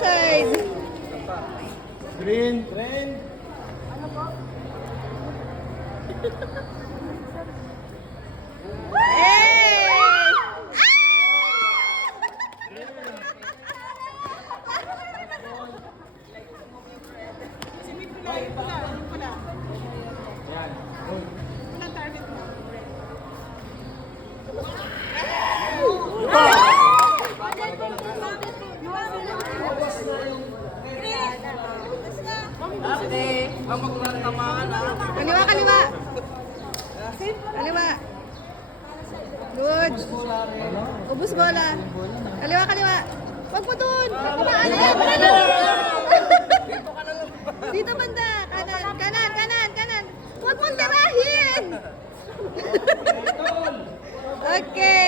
side. Green. Green. Hey! Yan. Kaliwa, kaliwa. Kaliwa. Good. Ubus bola. Kaliwa, kaliwa. Wag mo dun. Kumaan yan. Dito banda. Kanan, kanan, kanan, kanan. Wag mong tirahin. Okay.